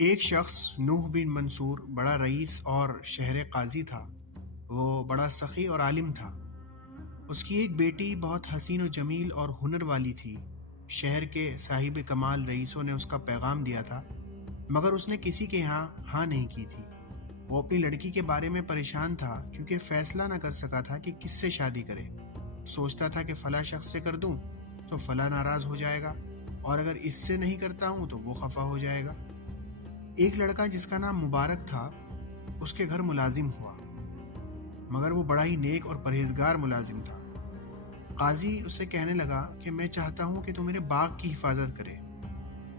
ایک شخص نوح بن منصور بڑا رئیس اور شہر قاضی تھا۔ وہ بڑا سخی اور عالم تھا۔ اس کی ایک بیٹی بہت حسین و جمیل اور ہنر والی تھی۔ شہر کے صاحب کمال رئیسوں نے اس کا پیغام دیا تھا، مگر اس نے کسی کے یہاں ہاں نہیں کی تھی۔ وہ اپنی لڑکی کے بارے میں پریشان تھا، کیونکہ فیصلہ نہ کر سکا تھا کہ کس سے شادی کرے۔ سوچتا تھا کہ فلاں شخص سے کر دوں تو فلاں ناراض ہو جائے گا، اور اگر اس سے نہیں کرتا ہوں تو وہ خفا ہو جائے گا۔ ایک لڑکا جس کا نام مبارک تھا اس کے گھر ملازم ہوا، مگر وہ بڑا ہی نیک اور پرہیزگار ملازم تھا۔ قاضی اسے کہنے لگا کہ میں چاہتا ہوں کہ تو میرے باغ کی حفاظت کرے۔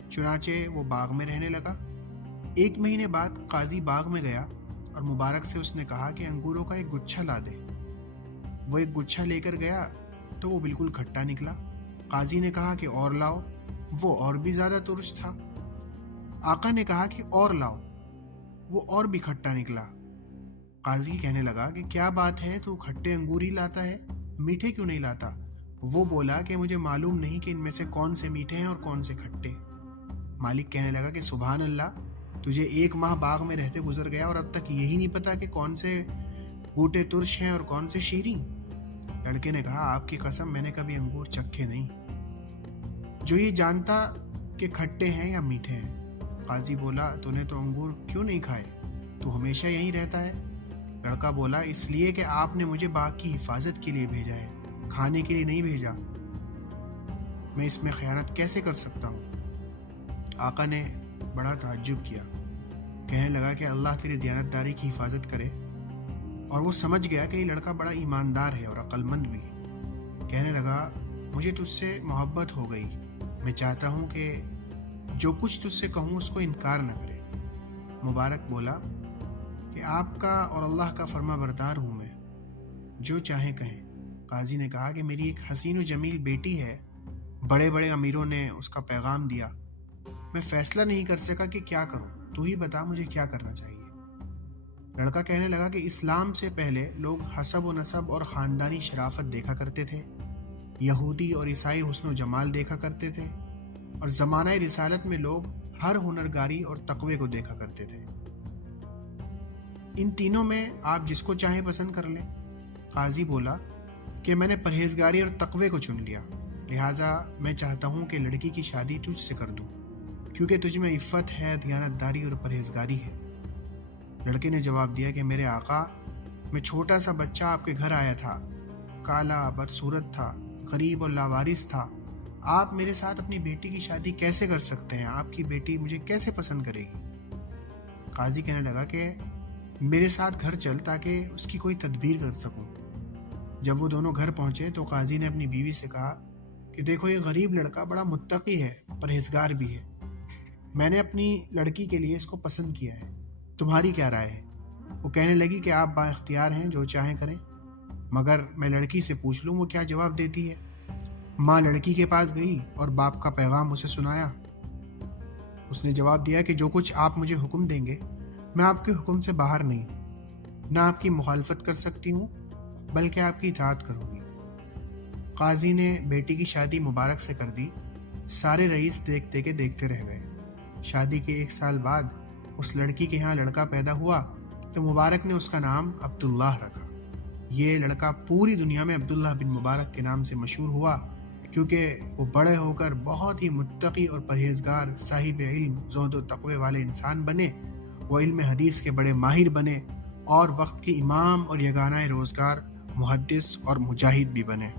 چنانچہ وہ باغ میں رہنے لگا۔ 1 مہینے بعد قاضی باغ میں گیا اور مبارک سے اس نے کہا کہ انگوروں کا ایک گچھا لا دے۔ وہ ایک گچھا لے کر گیا تو وہ بالکل کھٹا نکلا۔ قاضی نے کہا کہ اور لاؤ، وہ اور بھی زیادہ ترش تھا۔ آقا نے کہا کہ اور لاؤ، وہ اور بھی کھٹا نکلا۔ قاضی کہنے لگا کہ کیا بات ہے، تو کھٹے انگور ہی لاتا ہے، میٹھے کیوں نہیں لاتا؟ وہ بولا کہ مجھے معلوم نہیں کہ ان میں سے کون سے میٹھے ہیں اور کون سے کھٹے۔ مالک کہنے لگا کہ سبحان اللہ، تجھے 1 ماہ باغ میں رہتے گزر گیا اور اب تک یہی نہیں پتا کہ کون سے بوٹے ترش ہیں اور کون سے شیریں۔ لڑکے نے کہا آپ کی قسم، میں نے کبھی انگور چکھے نہیں، جو یہ جانتا کہ کھٹے ہیں یا میٹھے ہیں۔ قاضی بولا تو نے تو انگور کیوں نہیں کھائے؟ تو ہمیشہ یہیں رہتا ہے۔ لڑکا بولا اس لیے کہ آپ نے مجھے باغ کی حفاظت کے لیے بھیجا ہے، کھانے کے لیے نہیں بھیجا۔ میں اس میں خیانت کیسے کر سکتا ہوں؟ آقا نے بڑا تعجب کیا، کہنے لگا کہ اللہ تیری دیانتداری کی حفاظت کرے۔ اور وہ سمجھ گیا کہ یہ لڑکا بڑا ایماندار ہے اور عقل مند بھی۔ کہنے لگا مجھے تجھ سے محبت ہو گئی، میں چاہتا ہوں کہ جو کچھ تجھ سے کہوں اس کو انکار نہ کرے۔ مبارک بولا کہ آپ کا اور اللہ کا فرما بردار ہوں میں، جو چاہیں کہیں۔ قاضی نے کہا کہ میری ایک حسین و جمیل بیٹی ہے، بڑے بڑے امیروں نے اس کا پیغام دیا، میں فیصلہ نہیں کر سکا کہ کیا کروں، تو ہی بتا مجھے کیا کرنا چاہیے۔ لڑکا کہنے لگا کہ اسلام سے پہلے لوگ حسب و نسب اور خاندانی شرافت دیکھا کرتے تھے، یہودی اور عیسائی حسن و جمال دیکھا کرتے تھے، اور زمانہ رسالت میں لوگ ہر ہنرگاری اور تقوی کو دیکھا کرتے تھے۔ ان تینوں میں آپ جس کو چاہیں پسند کر لیں۔ قاضی بولا کہ میں نے پرہیزگاری اور تقوی کو چن لیا، لہٰذا میں چاہتا ہوں کہ لڑکی کی شادی تجھ سے کر دوں، کیونکہ تجھ میں عفت ہے، دیانتداری اور پرہیزگاری ہے۔ لڑکے نے جواب دیا کہ میرے آقا، میں چھوٹا سا بچہ آپ کے گھر آیا تھا، کالا بدصورت تھا، غریب اور لاوارث تھا۔ آپ میرے ساتھ اپنی بیٹی کی شادی کیسے کر سکتے ہیں؟ آپ کی بیٹی مجھے کیسے پسند کرے گی؟ قاضی کہنے لگا کہ میرے ساتھ گھر چل تاکہ اس کی کوئی تدبیر کر سکوں۔ جب وہ دونوں گھر پہنچے تو قاضی نے اپنی بیوی سے کہا کہ دیکھو، یہ غریب لڑکا بڑا متقی ہے، پرہیزگار بھی ہے، میں نے اپنی لڑکی کے لیے اس کو پسند کیا ہے، تمہاری کیا رائے ہے؟ وہ کہنے لگی کہ آپ با اختیار ہیں، جو چاہیں کریں، مگر میں لڑکی سے پوچھ لوں وہ کیا جواب دیتی ہے۔ ماں لڑکی کے پاس گئی اور باپ کا پیغام اسے سنایا۔ اس نے جواب دیا کہ جو کچھ آپ مجھے حکم دیں گے، میں آپ کے حکم سے باہر نہیں ہوں، نہ آپ کی مخالفت کر سکتی ہوں بلکہ آپ کی اطاعت کروں گی۔ قاضی نے بیٹی کی شادی مبارک سے کر دی۔ سارے رئیس دیکھتے کے دیکھتے رہ گئے۔ شادی کے 1 سال بعد اس لڑکی کے ہاں لڑکا پیدا ہوا تو مبارک نے اس کا نام عبداللہ رکھا۔ یہ لڑکا پوری دنیا میں عبداللہ بن مبارک کے نام سے مشہور ہوا، کیونکہ وہ بڑے ہو کر بہت ہی متقی اور پرہیزگار، صاحب علم، زہد و تقوی والے انسان بنے۔ وہ علم حدیث کے بڑے ماہر بنے اور وقت کے امام اور یگانہ روزگار محدث اور مجاہد بھی بنے۔